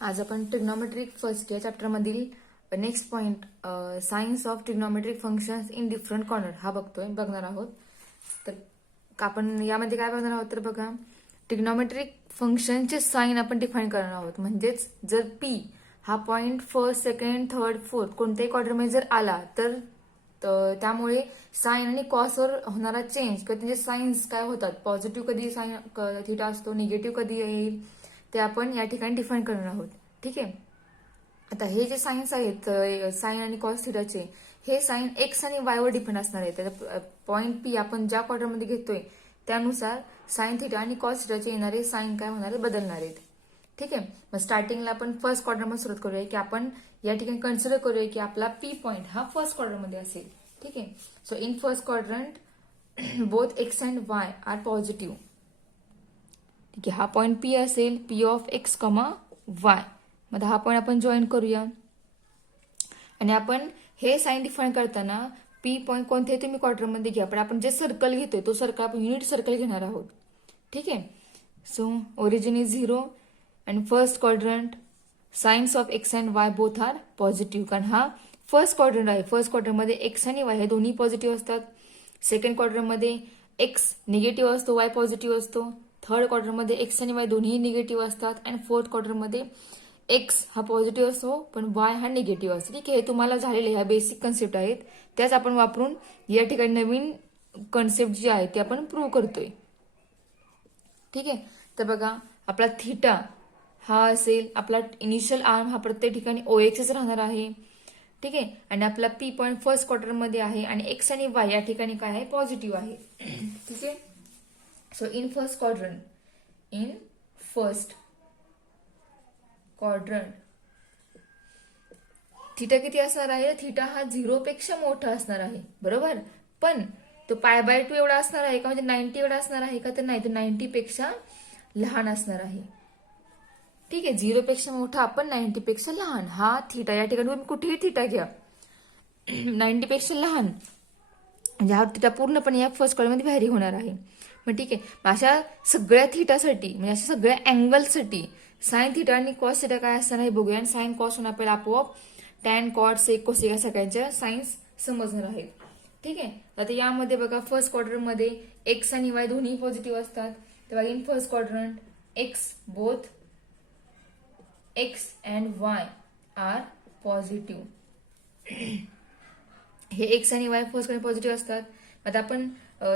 आज आपण trigonometric first या चॅप्टरमधील next point signs of trigonometric functions in different corner हा बघणार आहोत. तर आपण यामध्ये काय बघणार आहोत तर बघा, ट्रिग्नोमेट्रिक फंक्शनचे साइन आपण डिफाईन करणार आहोत. म्हणजेच जर पी हा point first, second, third, fourth कोणत्याही क्वाड्रंटमध्ये जर आला तर त्यामुळे साइन आणि कॉसवर होणारा चेंज किंवा त्यांचे साइन्स काय होतात, पॉझिटिव्ह कधी साइन थिटा असतो, निगेटिव्ह कधी येईल, ते आपण या ठिकाणी डिफाईन करणार आहोत. ठीक आहे. आता हे जे साइन्स आहेत साइन आणि कॉस थिटाचे, हे साइन एक्स आणि वाय वर डिपेंड असणार आहे. त्याचा पॉइंट पी आपण ज्या क्वाड्रंटमध्ये घेतोय त्यानुसार साइन थिटा आणि कॉस थिटाचे येणारे साइन काय होणार आहे, बदलणार आहेत. ठीक आहे. मग स्टार्टिंगला आपण फर्स्ट क्वाड्रंटमध्ये सुरुवात करूया की आपण या ठिकाणी कन्सिडर करूया की आपला पी पॉइंट हा फर्स्ट क्वाड्रंटमध्ये असेल. ठीक आहे. So in first quadrant both x and y are positive. ठीक आहे. हा पॉइंट पी असेल, p of x comma y. मग हा पॉइंट आपण जॉईन करूया आणि आपण हे साइन डिफाईन करताना पी पॉइंट कोणत्याही तुम्ही क्वाड्रंटमध्ये घ्या, पण आपण जे सर्कल घेतोय तो सर्कल आपण युनिट सर्कल घेणार आहोत. ठीक आहे. So origin is 0 and first quadrant signs of x and y both are positive, कारण हा फर्स्ट क्वाड्रंट आहे. फर्स्ट क्वाड्रंटमध्ये एक्स आणि वाय हे दोन्ही पॉझिटिव्ह असतात. सेकंड क्वाड्रंटमध्ये एक्स निगेटिव्ह असतो, वाय पॉझिटिव्ह असतो. थर्ड क्वाड्रंटमध्ये एक्स आणि वाय दोन्ही निगेटिव्ह असतात. अँड फोर्थ क्वाड्रंटमध्ये एक्स हा पॉझिटिव्ह असतो पण वाय हा निगेटिव्ह असतो. ठीक आहे. हे तुम्हाला झालेले ह्या बेसिक कन्सेप्ट आहेत, त्याच आपण वापरून या ठिकाणी नवीन कन्सेप्ट जी आहे ती आपण प्रूव्ह करतोय. ठीक आहे. तर बघा, आपला थिटा हा असेल, आपला इनिशियल आर्म हा प्रत्येक ठिकाणी OXच राहणार आहे. ठीक आहे. आणि आपला पी पॉइंट फर्स्ट क्वार्टरमध्ये आहे आणि एक्स आणि वाय या ठिकाणी काय आहे, पॉझिटिव्ह आहे. ठीक आहे. So in first quadrant theta किती असणार आहे, थिटा हा 0 पेक्षा मोठा असणार आहे. बरोबर. पण तो π/2 एवढा असणार आहे का, म्हणजे 90 एवढा असणार आहे का, तर नाही, तो 90 पेक्षा लहान असणार आहे. ठीक आहे. 0 पेक्षा मोठा पण 90 पेक्षा लहान हा थिटा. या ठिकाणी तुम्ही कुठेही थिटा घ्या, 90 पेक्षा लहान म्हणजे हा थिटा पूर्णपणे या फर्स्ट कॉलममध्ये व्हॅरी होणार आहे. मग ठीक आहे. अशा सगळ्या थिटासाठी म्हणजे अशा सगळ्या अँगलसाठी साइन थिटा आणि कॉस थिटा काय असणार आहे बघूया. आणि साइन कॉस होऊन आपल्याला आपोआप टॅन कॉट सेक कोसेक या सगळ्यांच्या साइन्स समजणार आहेत. ठीक आहे. आता यामध्ये बघा, फर्स्ट क्वाड्रंटमध्ये एक्स आणि वाय दोन्ही पॉझिटिव्ह असतात. तेव्हा in first quadrant both x and y are positive. हे एक्स आणि वाय फर्स्ट क्वाड्रंट पॉझिटिव्ह असतात. आता आपण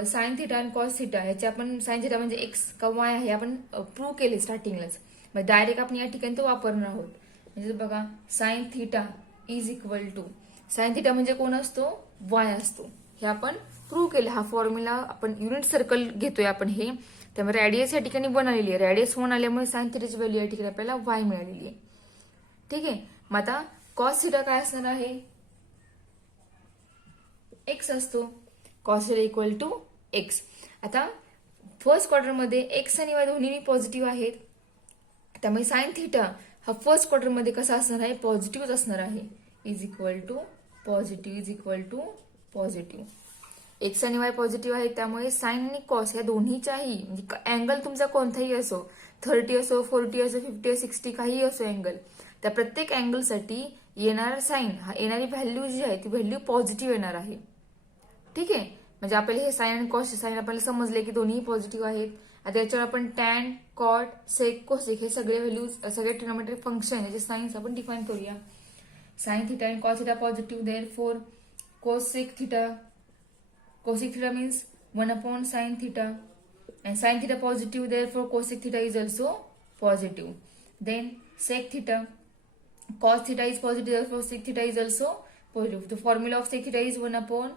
साइन थिटा आणि कॉस थिटा ह्याचे आपण साइन थिटा म्हणजे एक्स का वाय आहे आपण प्रूव्ह केले स्टार्टिंगलाच. मग डायरेक्ट आपण या ठिकाणी तो वापरणार आहोत. म्हणजे बघा, sine theta is equal to, sine theta म्हणजे कोण असतो, वाय असतो. हे आपण प्रूव्ह केलं. हा फॉर्म्युला आपण युनिट सर्कल घेतोय आपण हे. त्यामुळे रॅडियस या ठिकाणी 1 आलेली आहे. रॅडियस 1 आल्यामुळे साइन थिटाची व्हॅल्यू या ठिकाणी आपल्याला वाय मिळालेली आहे. ठीक आहे. मग आता कॉस थिटा काय असणार आहे, एक्स असतो. Cos theta equal to x. आता फर्स्ट क्वार्टरमध्ये एक्स आणि वाय दोन्ही पॉझिटिव्ह आहेत, त्यामुळे साइन थिटा हा फर्स्ट क्वार्टरमध्ये कसा असणार आहे, पॉझिटिव्ह असणार आहे. Is equal to positive. X आणि वाय पॉझिटिव्ह आहेत, त्यामुळे साइन आणि कॉस या दोन्हीच्याही म्हणजे अँगल तुमचा कोणताही असो, 30 असो, 40 असो, 50 असो, 60 काही असो अँगल, त्या प्रत्येक अँगलसाठी येणारा साइन हा येणारी व्हॅल्यू जी आहे ती व्हॅल्यू पॉझिटिव्ह येणार आहे. ठीक आहे. म्हणजे आपल्याला हे साइन आणि कॉसचे साइन आपल्याला समजले की दोन्ही पॉझिटिव्ह आहेत. आता याच्यावर आपण टॅन, कॉट, सेक, कोसेक हे सगळे व्हॅल्यूज, सगळे ट्रिग्नोमेट्रिक फंक्शन याचे साइन्स आपण डिफाईन करूया. साइन थिटा आणि cos theta positive, therefore cosec theta means 1 upon sin theta, and sin theta positive, therefore cosec theta is also positive. Then sec theta, cos theta is positive, therefore sec theta is also positive. The formula of sec theta is 1 upon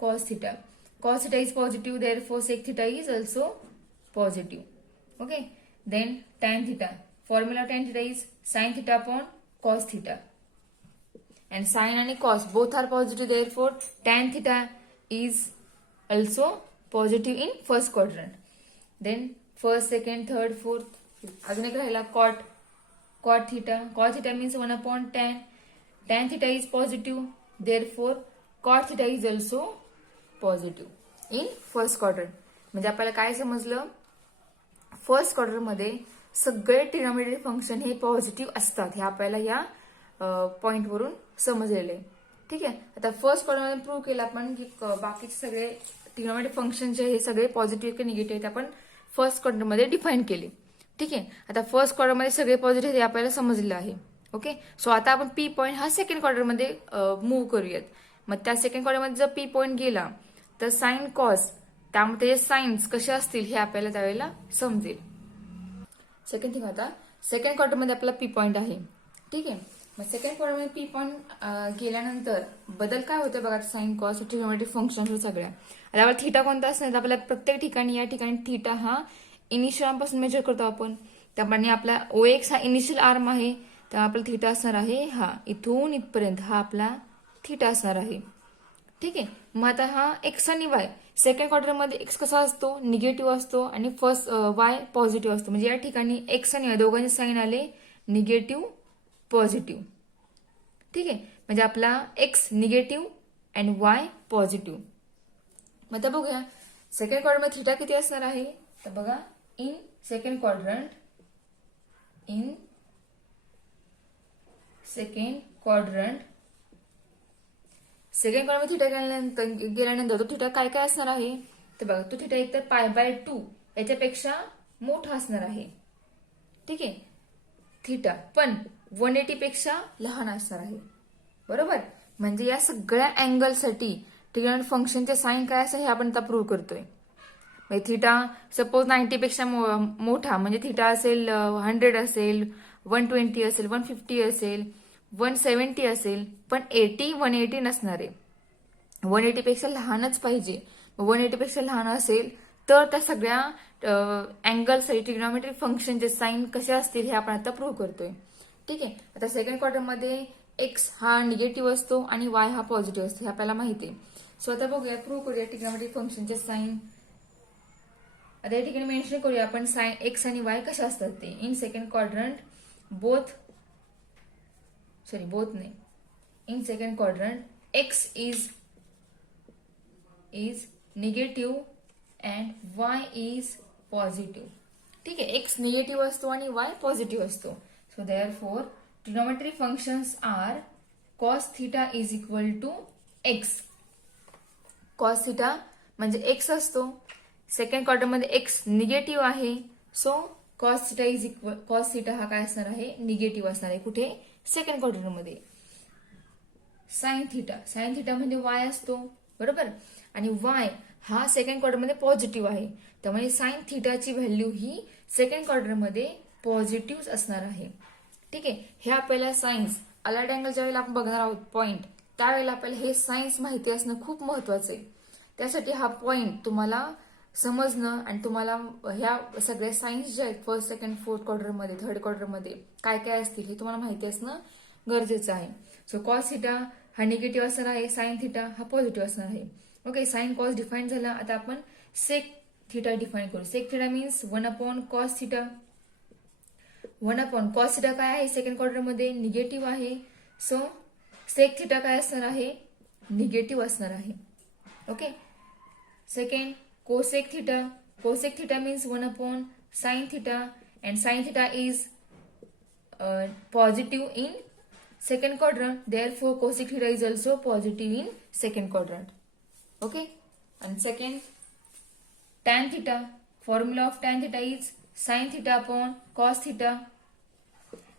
cos theta. Cos theta is positive, therefore sec theta is also positive. Okay. Then tan theta, formula of tan theta is sin theta upon cos theta, and sin and cos both are positive, therefore tan theta is also positive in first quadrant. Then first, second, third, fourth, अजून एक राहिला cot theta. Cot theta means 1 upon tan. Tan theta is positive, therefore cot theta is also positive in first quadrant. म्हणजे आपल्याला काय समजलं, first क्वार्टरमध्ये सगळे trigonometric function हे positive असतात, हे आपल्याला या पॉइंटवरून समजलेलं आहे. ठीक आहे. आता फर्स्ट कॉलममध्ये प्रूव्ह केलं आपण की बाकीचे सगळे ट्रिग्नॉमेट्रिक फंक्शन जे हे सगळे पॉझिटिव्ह की निगेटिव्ह ते आपण फर्स्ट क्वाड्रंटमध्ये डिफाईन केले. ठीक आहे. आता फर्स्ट क्वाड्रंटमध्ये सगळे पॉझिटिव्ह हे आपल्याला समजलेलं आहे. ओके. सो आता आपण पी पॉईंट हा सेकंड क्वाड्रंटमध्ये मूव्ह करूयात. मग त्या सेकंड क्वाड्रंटमध्ये जर पी पॉईंट गेला तर साइन कॉस त्यामध्ये त्याचे साईन्स कसे असतील हे आपल्याला त्यावेळेला समजेल. सेकंड थिंग, आता सेकंड क्वाड्रंटमध्ये आपला पी पॉईंट आहे. ठीक आहे. मग सेकंड क्वाड्रंटमध्ये पी पॉईंट गेल्यानंतर बदल काय होते बघा, साइन कॉस ट्रिग्नोमेट्रिक फंक्शन सगळ्या. आता आपल्याला थीटा कोणता असणार, आपल्याला प्रत्येक ठिकाणी या ठिकाणी थीटा हा इनिशियल पासून मेजर करतो आपण. त्याप्रमाणे आपला OX हा इनिशियल आर्म आहे, तर आपला थीटा असणार आहे हा इथून इथपर्यंत हा आपला थीटा असणार आहे. ठीक आहे. मग आता हा एक्स आणि वाय सेकंड क्वार्टरमध्ये एक्स कसा असतो, निगेटिव्ह असतो आणि फर्स्ट वाय पॉझिटिव्ह असतो. म्हणजे या ठिकाणी एक्स आणि वाय दोघांचे साईन आले निगेटिव्ह पॉझिटिव्ह. ठीक आहे. म्हणजे आपला x negative and Y positive. मग आता बघूया सेकंड क्वाड्रंटमध्ये थीटा किती असणार आहे, तर बघा इन सेकंड क्वाड्रंट थीटा गेल्यानंतर तो थीटा काय काय असणार आहे, तर बघा तो थीटा एकतर π/2 याच्यापेक्षा मोठा असणार आहे. ठीक आहे. थीटा पण 180 पेक्षा लहान असणार आहे. बरोबर. म्हणजे या सगळ्या अँगलसाठी ट्रिग्नोमेट्रिक फंक्शनचे साइन काय असं हे आपण आता प्रूव्ह करतोय. म्हणजे थीटा सपोज 90 पेक्षा मोठा म्हणजे थीटा असेल 100 असेल, 120 असेल, 150 असेल, 170 असेल, पण 180 नसणार आहे. 180 पेक्षा लहानच पाहिजे. 180 पेक्षा लहान असेल तर त्या सगळ्या अँगलसाठी ट्रिग्नोमेट्रिक फंक्शनचे साइन कसे असतील हे आपण आता प्रूव्ह करतोय. ठीक आहे. आता सेकंड क्वार्टरमध्ये एक्स हा निगेटिव्ह असतो आणि वाय हा पॉझिटिव्ह असतो हे आपल्याला माहिती आहे. सो आता बघूया प्रूव्ह करूया ट्रिग्नोमेट्रिक फंक्शनचे साइन. आता या ठिकाणी मेन्शन करूया आपण साइन एक्स आणि वाय कशा असतात ते. In second quadrant in second quadrant x is negative and y is positive. ठीक आहे. एक्स निगेटिव्ह असतो आणि वाय पॉझिटिव्ह असतो. So therefore trigonometric functions are cos theta is equal to x. Cos theta म्हणजे x असतो. Second क्वार्टरमध्ये x negative आहे. So cos theta हा काय असणार आहे, निगेटिव्ह असणार आहे. कुठे, सेकंड क्वार्टरमध्ये. साइन थीटा म्हणजे वाय असतो. बरोबर. आणि वाय हा सेकंड क्वार्टरमध्ये पॉझिटिव्ह आहे. त्यामुळे साइन थीटाची व्हॅल्यू ही सेकंड क्वार्टरमध्ये पॉझिटिव्ह असणार आहे. ठीक आहे. हे आपल्याला सायन्स अलाइड अँगल ज्या वेळेला आपण बघणार आहोत पॉइंट, त्यावेळेला आपल्याला हे सायन्स माहिती असणं खूप महत्वाचं आहे. त्यासाठी हा पॉइंट तुम्हाला समजणं आणि तुम्हाला ह्या सगळ्या सायन्स ज्या आहेत फर्स्ट सेकंड फोर्थ क्वार्टरमध्ये थर्ड क्वार्टरमध्ये काय काय असतील हे तुम्हाला माहिती असणं गरजेचं आहे. सो कॉस थीटा हा निगेटिव्ह असणार आहे, साइन थीटा हा पॉझिटिव्ह असणार आहे. ओके. साइन कॉस डिफाईन झाला. आता आपण सेक थीटा डिफाईन करू. Sec theta means 1/cos theta. 1/cos theta काय आहे, सेकंड क्वार्टरमध्ये निगेटिव्ह आहे. सो सेक थीटा काय असणार आहे, निगेटिव्ह असणार आहे. Okay. Second cosec theta means 1/sin theta and sin theta is positive in second quadrant, therefore cosec theta is also positive in second quadrant. Okay. And second, tan theta, formula of tan theta is sin theta upon cos theta,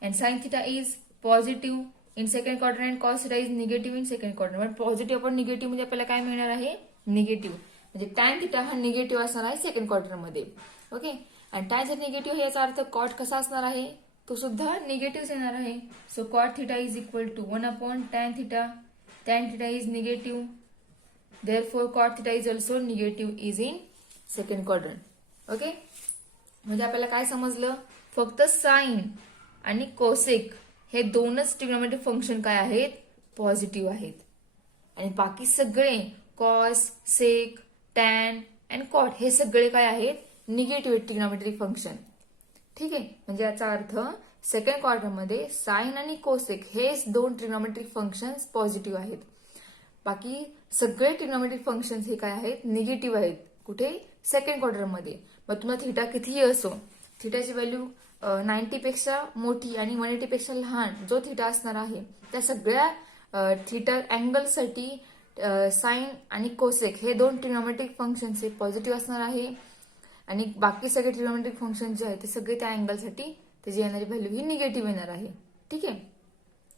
and sin theta is positive in second quadrant, cos theta is negative in second quadrant. But positive upon negative म्हणजे आपल्याला काय मिळणार आहे, negative. म्हणजे tan theta हा negative असणार आहे second quarter मध्ये. ओके. आणि tan जर निगेटिव्ह याचा अर्थ cot कसा असणार आहे, तो सुद्धा निगेटिव्ह येणार आहे. So cot theta is equal to 1/tan theta. tan theta is negative, therefore cot theta is also negative is in second quadrant. Okay. म्हणजे आपल्याला काय समजलं, फक्त साइन आणि कोसेक हे दोनच ट्रिग्नोमेट्रिक फंक्शन काय आहेत, पॉझिटिव्ह आहेत. आणि बाकी सगळे cos, sec, tan and cot हे सगळे काय आहेत, निगेटिव्ह ट्रिग्नोमेट्रिक फंक्शन. ठीक आहे. म्हणजे याचा अर्थ सेकंड क्वार्टरमध्ये साइन आणि कोसेक हे दोन ट्रिग्नोमेट्रिक फंक्शन्स पॉझिटिव्ह आहेत. बाकी सगळे ट्रिग्नोमेट्रिक फंक्शन्स हे काय आहेत, निगेटिव्ह आहेत. कुठे, सेकंड क्वार्टरमध्ये. मग तुम्हाला थीटा कितीही असो, थीटाची व्हॅल्यू 90 पेक्षा मोठी आणि 180 पेक्षा लहान जो थिटा असणार आहे त्या सगळ्या थिटा अँगलसाठी साइन आणि कोसेक हे दोन ट्रिग्नोमेट्रिक फंक्शन्स हे पॉझिटिव्ह असणार आहे आणि बाकी सगळे ट्रिग्नोमेट्रिक फंक्शन जे आहेत ते सगळे त्या अँगलसाठी त्याची येणारी व्हॅल्यू ही निगेटिव्ह येणार आहे. ठीक आहे.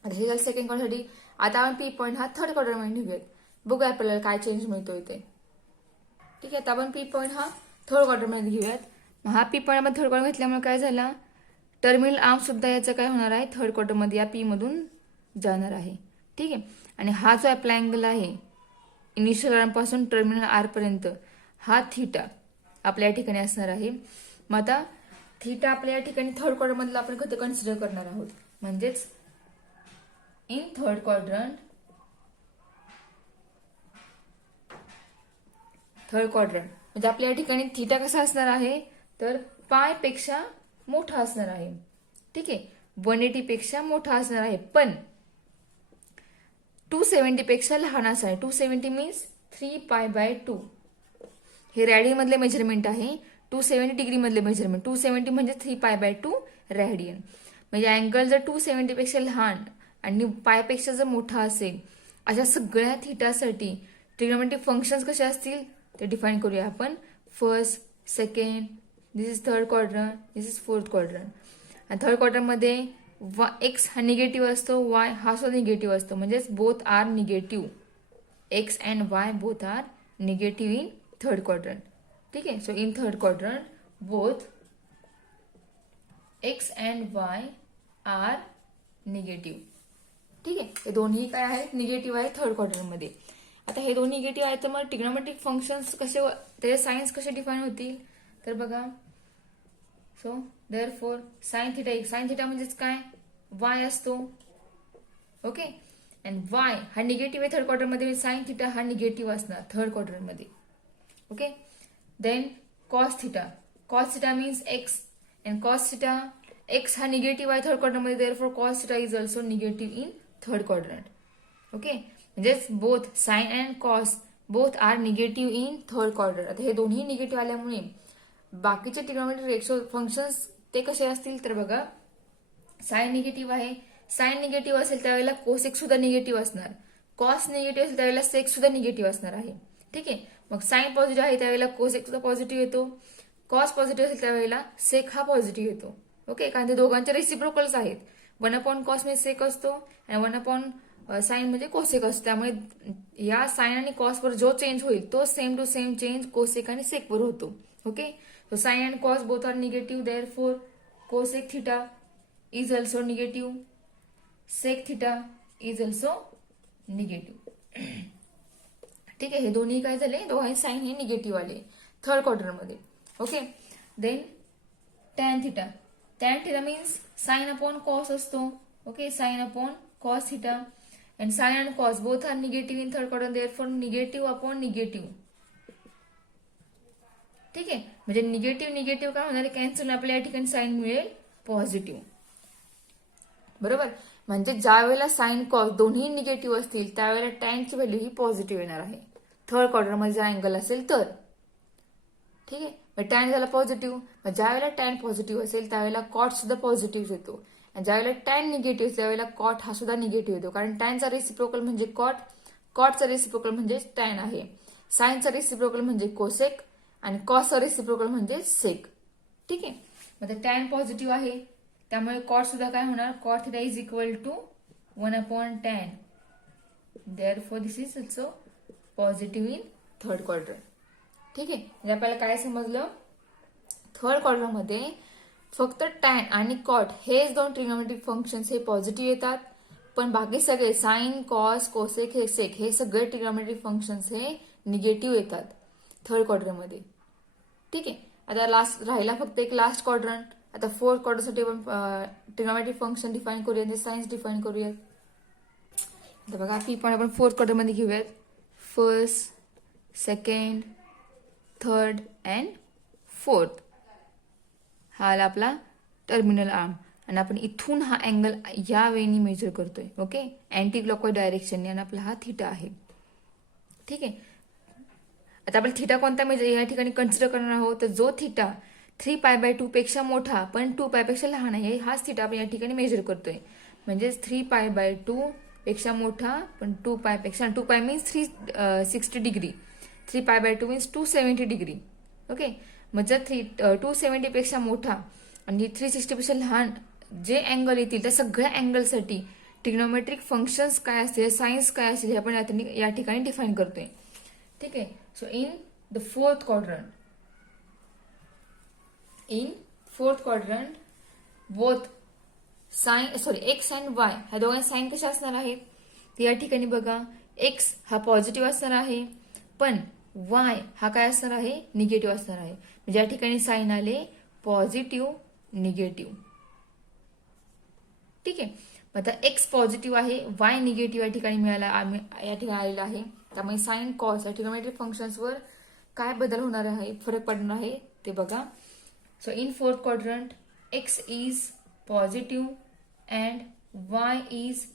आता हे झालं सेकंड क्वाड्रंटसाठी. आता आपण पी पॉईंट हा थर्ड क्वाड्रंटमध्ये घेऊयात. बघूया आपल्याला काय चेंज मिळतोय ते. ठीक आहे. आता आपण पी पॉईंट हा थर्ड क्वाड्रंटमध्ये घेऊयात. हा पी पॉईंट आपण थर्ड क्वाड्रंट घेतल्यामुळे काय झाला, टर्मिनल आर्म सुद्धा याचं काय होणार आहे, थर्ड क्वाड्रंटमध्ये या पी मधून जाणार आहे. ठीक आहे. आणि हा जो अप्लाय अँगल आहे इनिशियल आर्म पासून टर्मिनल आर पर्यंत हा थिटा आपल्या या ठिकाणी असणार आहे. मग आता थिटा आपल्या या ठिकाणी थर्ड क्वाड्रंट मधला आपण कधी कन्सिडर करणार आहोत, म्हणजेच इन थर्ड क्वाड्रंट म्हणजे आपल्या या ठिकाणी थिटा कसा असणार आहे तर पाय पेक्षा मोठा असणार आहे. ठीक आहे. 180 पेक्षा मोठा असणार आहे पण 270 पेक्षा लहान असणार आहे. 270 मीन्स 3π/2. हे रॅडियन मधले मेजरमेंट आहे. 270 डिग्री मधले मेजरमेंट. 270 म्हणजे 3π/2 रॅडियन. म्हणजे अँगल जर 270 पेक्षा लहान आणि पायपेक्षा जर मोठा असेल अशा सगळ्या थिटासाठी ट्रिग्नोमेट्रिक फंक्शन्स कसे असतील ते डिफाईन करूया आपण. First, second, this is third quadrant, this is fourth quadrant. आणि थर्ड क्वाड्रंटमध्ये एक्स हा निगेटिव्ह असतो, वाय हा सुद्धा निगेटिव्ह असतो, म्हणजेच both are negative. X and y both are negative in third quadrant. ठीक आहे. So in third quadrant both x and y are negative. ठीक आहे. हे दोन्ही काय आहेत, निगेटिव्ह आहे थर्ड क्वाड्रंटमध्ये. आता हे दोन्ही निगेटिव्ह आहेत तर मग ट्रिग्नोमेट्रिक फंक्शन्स कसे, त्याचे सायन्स कसे डिफाईन होतील तर बघा. सो देअरफॉर साइन थिटा म्हणजेच काय, वाय असतो. ओके. अँड वाय हा निगेटिव्ह आहे थर्ड क्वाड्रंटमध्ये, साइन थिटा हा निगेटिव्ह असणार थर्ड क्वाड्रंटमध्ये. Okay. Then cos theta means x and cos theta, x हा निगेटिव्ह आहे थर्ड क्वाड्रंटमध्ये, therefore cos theta is also negative in third quadrant. Okay. म्हणजेच both sine and cos both are negative in third quadrant. आता हे दोन्ही negative आल्यामुळे बाकीचे trigonometric ratio functions ते कसे असतील तर बघा, साइन निगेटिव्ह आहे, साइन निगेटिव्ह असेल त्यावेळेला कोसेक सुद्धा निगेटिव्ह असणार. कॉस निगेटिव्ह असेल त्यावेळेला सेक सुद्धा निगेटिव्ह असणार आहे. ठीक आहे. मग साइन पॉझिटिव्ह आहे त्यावेळेला कोसेक सुद्धा पॉझिटिव्ह येतो. कॉस पॉझिटिव्ह असेल त्यावेळेला सेक हा पॉझिटिव्ह येतो. ओके. कारण ते दोघांचे रेसिप्रोकल्स आहेत. 1/cos म्हणजे सेक असतो आणि 1/sin म्हणजे कोसेक असतो. त्यामुळे या साइन आणि कॉस वर जो चेंज होईल तो same to same change cosec आणि सेक वर होतो. Okay. So sin and cos both are negative, therefore cosec theta is also negative, sec theta is also negative. ठीक आहे. हे दोन्ही काय झाले, दोघांचे साइन हे निगेटिव्ह आले थर्ड क्वाड्रंटमध्ये. Okay. Then tan theta means sine upon cos असतो. Okay. Sine upon cos theta and sine and cos both are negative in third quadrant, therefore negative upon negative. ठीक आहे. म्हणजे निगेटिव्ह काय होणार, cancel, आपल्या या ठिकाणी साइन मिळेल पॉझिटिव्ह. बरोबर. म्हणजे ज्या वेळेला साइन कॉस दोन्ही निगेटिव्ह असतील त्यावेळेला टॅनची व्हॅल्यू ही पॉझिटिव्ह येणार आहे थर्ड क्वाड्रंटमध्ये जर अँगल असेल तर. ठीक आहे. मग टॅन झाला पॉझिटिव्ह. मग ज्या वेळेला टॅन पॉझिटिव्ह असेल त्यावेळेला कॉट सुद्धा पॉझिटिव्ह येतो आणि ज्यावेळेला टॅन निगेटिव्ह असेल त्यावेळेला कॉट हा सुद्धा निगेटिव्ह येतो. कारण टॅनचा रेसिप्रोकल म्हणजे कॉट, कॉटचा रेसिप्रोकल म्हणजे टॅन आहे. साइनचा रेसिप्रोकल म्हणजे कोसेक आणि कॉसचा रेसिप्रोकल म्हणजे सेक. ठीक आहे. मग टॅन पॉझिटिव्ह आहे त्यामुळे कॉट सुद्धा काय होणार, cot theta is equal to 1/tan. Therefore this is also positive in third quadrant. ठीक आहे. म्हणजे आपल्याला काय समजलं, थर्ड क्वाड्रंटमध्ये फक्त टॅन आणि कॉट हेच दोन ट्रिग्नोमेट्रिक फंक्शन्स हे पॉझिटिव्ह येतात, पण बाकी सगळे साइन, कॉस, कोसेक, सेक हे सगळे ट्रिग्नोमेट्रिक फंक्शन्स हे निगेटिव्ह येतात थर्ड क्वाड्रंटमध्ये. ठीक आहे. आता लास्ट राहिला फक्त एक लास्ट क्वाड्रंट. आता फोर्थ क्वाड्रंटसाठी आपण ट्रिग्नोमेट्रिक फंक्शन डिफाईन करूयात, सायन्स डिफाईन करूयात. आता बघा पी पण आपण फोर्थ क्वाड्रंटमध्ये घेऊयात. First, second, third and fourth हा आला आपला टर्मिनल आर्म आणि आपण इथून हा अँगल या वेळी मेजर करतोय. ओके. अँटी क्लॉकवाईज डायरेक्शनने आणि आपला हा थिटा आहे. ठीक आहे. आता आपण थिटा कोणता मेजर या ठिकाणी कन्सिडर करणार आहोत तर जो थिटा 3π/2 पेक्षा मोठा पण 2π पेक्षा लहान आहे, हाच थिटा आपण या ठिकाणी मेजर करतोय. म्हणजेच 3π/2 पेक्षा मोठा पण 2π पेक्षा, 2π means 360 degree, 3π/2 means 270 degree. Okay, मग जर 270 पेक्षा मोठा आणि 360 पेक्षा लहान जे अँगल येतील त्या सगळ्या अँगलसाठी ट्रिग्नोमेट्रिक फंक्शन्स काय असतील, सायन्स काय असेल हे आपण या ठिकाणी डिफाईन करतोय. ठीक आहे. So in the fourth quadrant, both x and Y ह्या दोघांचे साईन कशा असणार आहेत, तर या ठिकाणी बघा एक्स हा पॉझिटिव्ह असणार आहे, पण वाय हा काय असणार आहे, निगेटिव्ह असणार आहे. म्हणजे या ठिकाणी साईन आले पॉझिटिव्ह, निगेटिव्ह. ठीक आहे. आता एक्स पॉझिटिव्ह आहे, वाय निगेटिव्ह या ठिकाणी या ठिकाणी आलेला आहे. त्यामुळे साइन कॉस या ट्रिग्नोमेट्रिक फंक्शन्सवर काय बदल होणार आहे, फरक पडणार आहे ते बघा. So in fourth quadrant x is positive and y is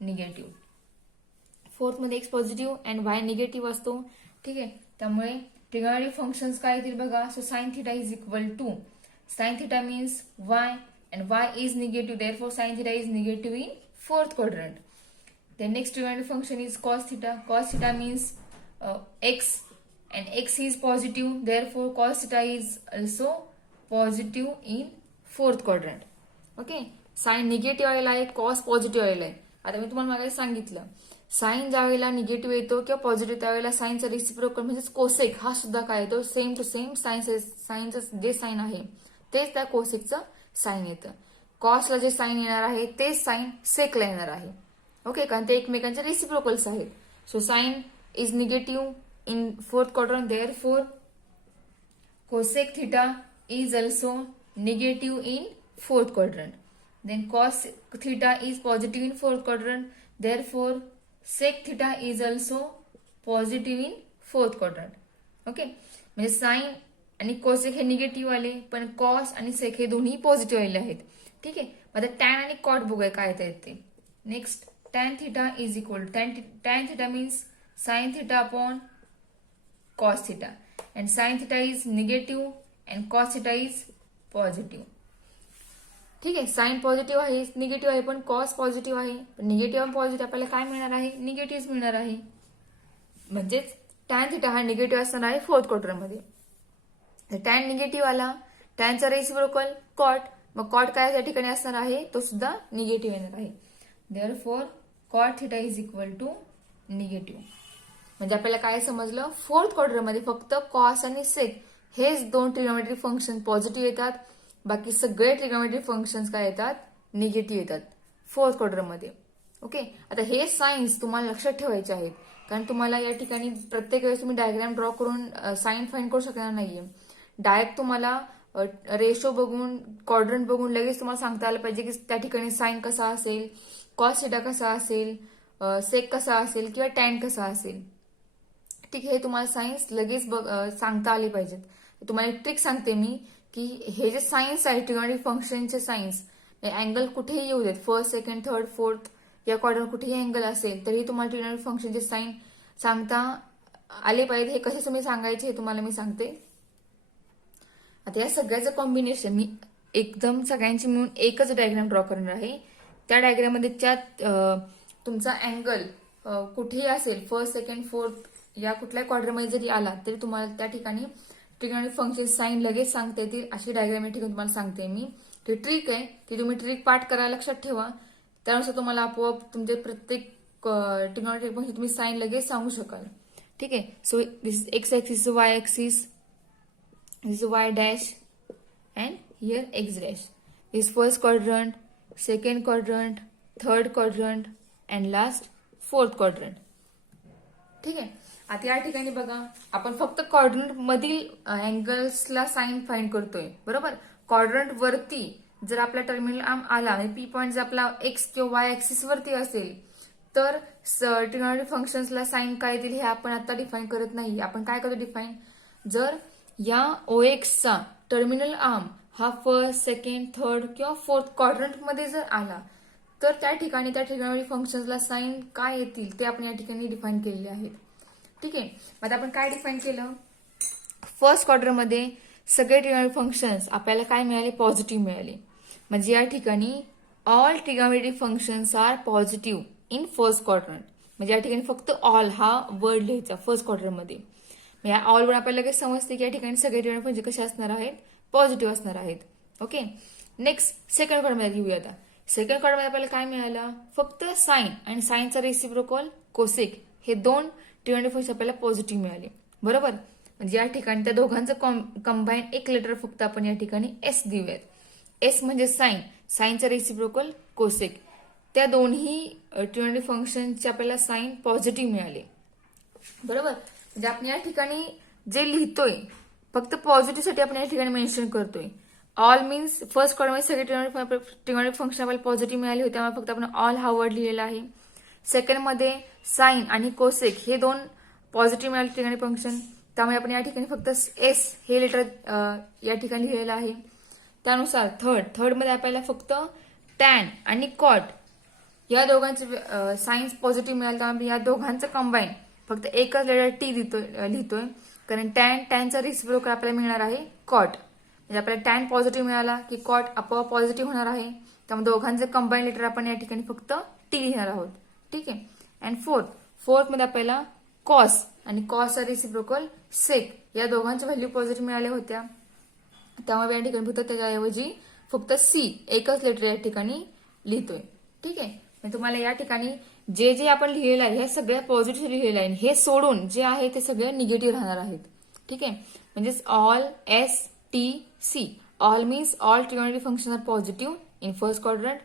negative. Fourth मध्ये x positive and y negative असतो. ठीक आहे. त्यामुळे ट्रिग्नोमेट्रिक फंक्शन्स काय येतील बघा. So sine theta is equal to, sine theta means y and y is negative, therefore sin theta is negative in fourth quadrant. The next trigonometric function is cos theta. Cos theta means x and x is positive, therefore cos theta is also positive in fourth quadrant. Okay, sin negative आलेला आहे, cos positive आलेला आहे. आता मी तुम्हाला मागे सांगितलं sign ज्यावेळेला negative येतो किंवा पॉझिटिव्ह त्यावेळेला साइनचा रेसिप्रोकल म्हणजे कोसेक हा सुद्धा काय येतो, सेम टू सेम साइनचं जे साइन आहे तेच त्या कोसेकचं साइन येतं. कॉसला जे साइन येणार आहे तेच साइन सेकला येणार आहे. ओके, कारण ते एकमेकांचे रेसिप्रोकल्स आहेत. So sine is negative in fourth quadrant, therefore cosec theta is also negative in fourth quadrant. Then cos theta is positive in fourth quadrant, therefore sec theta is also positive in fourth quadrant. Okay, म्हणजे sine आणि cosec हे negative आले, पण cos आणि सेक हे दोन्ही positive आलेले आहेत. ठीक आहे. आता टॅन आणि कॉट बघूया काय येत ते. Next tan theta is equal tan theta means sine theta upon cos theta, and sine theta is negative and cos theta is positive. ठीक आहे. साइन पॉझिटिव्ह आहे, निगेटिव्ह आहे, पण कॉस पॉझिटिव्ह आहे. निगेटिव्ह आणि पॉझिटिव्ह आपल्याला काय मिळणार आहे, निगेटिव्ह मिळणार आहे. म्हणजेच टॅन थिटा हा निगेटिव्ह असणार आहे फोर्थ क्वाड्रंटमध्ये. टॅन निगेटिव्ह आला, टॅनचा रेसिप्रोकल कॉट, मग कॉट काय या ठिकाणी असणार आहे, तो सुद्धा निगेटिव्ह येणार आहे. Therefore cot theta is equal to negative. म्हणजे आपल्याला काय समजलं, फोर्थ क्वाड्रंटमध्ये फक्त कॉस आणि सेक हेच दोन ट्रिग्नोमेट्रिक फंक्शन पॉझिटिव्ह येतात, बाकी सगळे ट्रिग्नोमेट्रिक फंक्शन्स काय येतात, निगेटिव्ह येतात फोर्थ क्वाड्रंटमध्ये. ओके, आता हे साइन्स तुम्हाला लक्षात ठेवायचे आहेत, कारण तुम्हाला या ठिकाणी प्रत्येक वेळेस तुम्ही डायग्राम ड्रॉ करून साइन फाइंड करू शकणार नाहीये. डायरेक्ट तुम्हाला रेशो बघून, क्वाड्रंट बघून लगेच तुम्हाला सांगता आलं पाहिजे की त्या ठिकाणी साइन कसा असेल, कॉस थिटा कसा असेल, सेक कसा असेल किंवा टॅन कसा असेल. ठीक आहे, हे तुम्हाला सायन्स लगेच सांगता आले पाहिजेत. तुम्हाला एक ट्रिक सांगते मी की हे जे सायन्स आहे ट्रिग्नोमेट्रिक फंक्शनचे सायन्स, अँगल कुठेही येऊ देत, फर्स्ट सेकंड थर्ड फोर्थ या क्वाड्रंट कुठेही अँगल असेल तरी तुम्हाला ट्रिग्नोमेट्रिक फंक्शनचे साइन सांगता आले पाहिजे. हे कसे तुम्ही सांगायचे हे तुम्हाला मी सांगते. आता या सगळ्याचं कॉम्बिनेशन मी एकदम सगळ्यांची मिळून एकच डायग्राम ड्रॉ करणार आहे. त्या डायग्राममध्ये त्यात तुमचा अँगल कुठेही असेल, फर्स्ट सेकंड फोर्थ या कुठल्याही क्वाड्रंटमध्ये जरी आला तरी तुम्हाला त्या ठिकाणी ट्रिग्नोमेट्रिक फंक्शन साइन लगेच सांगता येतील अशी डायग्राम या ठिकाणी तुम्हाला सांगते मी. ती ट्रिक आहे, ती तुम्ही ट्रिक पाठ करायला लक्षात ठेवा, त्यानुसार तुम्हाला आपोआप तुमचे प्रत्येक ट्रिग्नोमेट्रिक फंक्शन तुम्ही साइन लगेच सांगू शकाल. ठीक आहे. So this is x axis, Y axis, this is y dash and here x dash. This first quadrant, second quadrant, third quadrant and last fourth quadrant. ठीक आहे. आता या ठिकाणी बघा आपण फक्त क्वाड्रंट मधील अँगल्सला साइन फाइंड करतोय, बरोबर. क्वाड्रंट वरती जर आपला टर्मिनल आर्म आला, पी पॉईंट जर आपला एक्स किंवा वाय ऍक्सिस वरती असेल तर ट्रिग्नोमेट्रिक फंक्शन्सला साइन काय येतील हे आपण आता डिफाईन करत नाही. आपण काय करतो डिफाईन, जर या ओएक्सचा टर्मिनल आर्म हा फर्स्ट सेकंड थर्ड किंवा फोर्थ क्वाड्रंट मध्ये जर आला तर त्या ठिकाणी त्या ट्रिग्नोमेट्रिक फंक्शन्सला साइन काय येतील ते आपण या ठिकाणी डिफाईन केलेले आहेत. ठीक आहे. आता आपण काय डिफाईन केलं, फर्स्ट क्वाड्रंटमध्ये सगळे ट्रिग्नॉमेट्रिक फंक्शन्स आपल्याला काय मिळाले, पॉझिटिव्ह मिळाले. म्हणजे या ठिकाणी all trigonometric functions are positive in first quadrant. म्हणजे या ठिकाणी फक्त ऑल हा वर्ड लिहायचा फर्स्ट क्वाड्रंटमध्ये. या ऑलवर आपल्याला लगेच समजते की या ठिकाणी सगळे ट्रिग्नॉमेट्रिक फंक्शन कसे असणार आहेत, पॉझिटिव्ह असणार आहेत. ओके. नेक्स्ट सेकंड क्वाड्रंटमध्ये घेऊया आता. सेकंड क्वाड्रंटमध्ये आपल्याला काय मिळालं, फक्त साइन आणि साइनचा रेसिप्रोकल कोसेक हे दोन ट्रिग्नॉमेट्रिक फंक्शन आपल्याला पॉझिटिव्ह मिळाले. बरोबर. म्हणजे या ठिकाणी त्या दोघांचं कंबाईन एक लेटर फक्त आपण या ठिकाणी एस देऊयात. एस म्हणजे साइन, साइनचा रेसिप्रोकल कोसेक. त्या दोन्ही ट्रिग्नॉमेट्रिक फंक्शनचे आपल्याला साइन पॉझिटिव्ह मिळाले. बरोबर. म्हणजे आपण या ठिकाणी जे लिहितोय फक्त पॉझिटिव्हसाठी आपण या ठिकाणी मेन्शन करतोय. ऑल मीन्स फर्स्ट कॉलममध्ये सगळे ट्रिग्नॉमेट्रिक फंक्शन आपल्याला पॉझिटिव्ह मिळाले होते, त्यामुळे फक्त आपण ऑल हा वर्ड लिहिलेला आहे. सेकंड मध्ये साइन आणि कोसेक हे दोन पॉझिटिव्ह मिळाले ट्रिग्नॉमेट्रिक फंक्शन, त्यामुळे आपण या ठिकाणी फक्त एस हे लेटर या ठिकाणी लिहिलेलं आहे. त्यानुसार थर्ड मध्ये आपल्याला फक्त टॅन आणि कॉट या दोघांचे साइन्स पॉझिटिव्ह मिळाले, त्यामुळे या दोघांचं कंबाईन फक्त एकच लेटर टी लिहितोय. कारण टॅनचा रेसिप्रोकल आपल्याला मिळणार आहे कॉट. म्हणजे आपल्याला टॅन पॉझिटिव्ह मिळाला की कॉट आपोआप पॉझिटिव्ह होणार आहे. त्यामुळे दोघांचं कंबाईन लेटर आपण या ठिकाणी फक्त टी लिहिणार आहोत. ठीक आहे. अँड फोर्थ मध्ये आपल्याला कॉस आणि कॉसचा रेसिप्रोकल सेक या दोघांच्या व्हॅल्यू पॉझिटिव्ह मिळाल्या होत्या, त्यामुळे या ठिकाणी फक्त त्याच्याऐवजी फक्त सी एकच लेटर या ठिकाणी लिहितोय. ठीक आहे. तुम्हाला या ठिकाणी जे जे आपण लिहिलेलं आहे हे सगळ्या पॉझिटिव्ह लिहिलेलं आहे, हे सोडून जे आहे ते सगळे निगेटिव्ह राहणार आहेत. ठीक आहे. म्हणजेच all S T C. All means all trigonometric function are positive in first quadrant.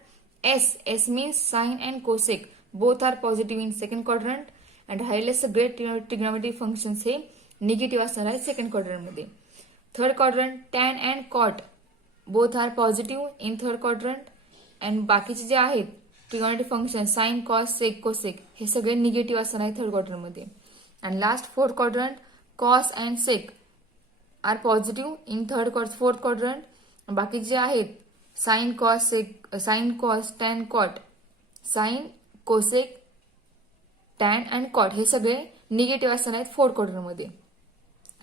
S means sine and cosec both are positive in second quadrant. And राहिलेले सगळे ट्रिग्नॉमेट्रिक फंक्शन्स हे निगेटिव्ह असणार आहेत सेकंड क्वाड्रंटमध्ये. Third quadrant tan and cot both are positive in third quadrant. And बाकीचे जे आहेत trigonometric function sine cos sec cosec हे सगळे निगेटिव्ह असणार आहे थर्ड क्वाड्रंटमध्ये. And last fourth quadrant cos and sec are positive in fourth quadrant. बाकीचे जे आहेत sine cos sec, sine cos tan cot, sine cosec tan and cot हे सगळे निगेटिव्ह असणार आहेत फोर्थ क्वाड्रंटमध्ये.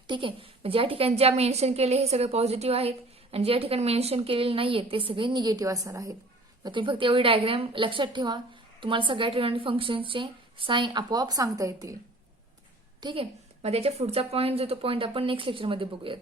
ठीक आहे. म्हणजे या ठिकाणी ज्या मेन्शन केले हे सगळे पॉझिटिव्ह आहेत आणि ज्या ठिकाणी मेन्शन केलेले नाहीये ते सगळे निगेटिव्ह असणार आहेत. तुम्ही फक्त एवढी डायग्राम लक्षात ठेवा, तुम्हाला सगळ्या ट्रिग्नॉमेट्रिक फंक्शनचे साइन आपोआप सांगता येतील. ठीक आहे. मग त्याच्या पुढचा पॉईंट जो तो पॉईंट आपण नेक्स्ट लेक्चरमध्ये बघूयात.